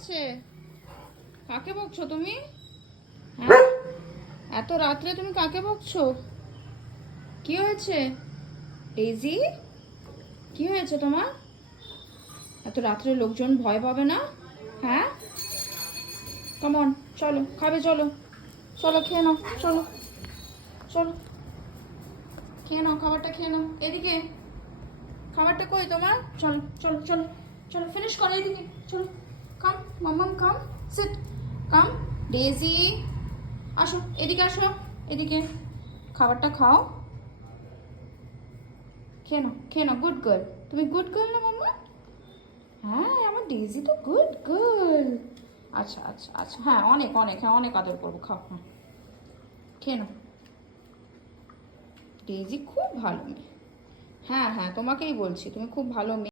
হয়েছে? কাকে বকছো তুমি? হ্যাঁ, এত রাত্রে তুমি কাকে বকছো? কি হয়েছে ডেইজি? কি হয়েছে তোমার? এত রাত্রে লোকজন ভয় পাবে না? হ্যাঁ, কেমন? চলো খাবে, চলো চলো খেয়ে নাও, চলো চলো খেয়ে নাও, খাবারটা খেয়ে নাও। এদিকে খাবারটা কই তোমার? চলো চলো চলো চলো, ফিনিশ করো, এদিকে চলো। কাম মাম্মাম, কাম, সিট, কাম। ডেজি আসো, এদিকে আসো, এদিকে খাবারটা খাও, খেয়ে নাও, খেয়ে নাও। গুড গার্ল, তুমি গুড গার্ল না মাম্মা? হ্যাঁ, আমার ডেজি তো গুড গার্ল। আচ্ছা আচ্ছা আচ্ছা, হ্যাঁ অনেক অনেক, হ্যাঁ অনেক আদর করবো, খাও, হ্যাঁ খেয়ে নাও। ডেজি খুব ভালো মেয়ে। হ্যাঁ হ্যাঁ, তোমাকেই বলছি, তুমি খুব ভালো মেয়ে।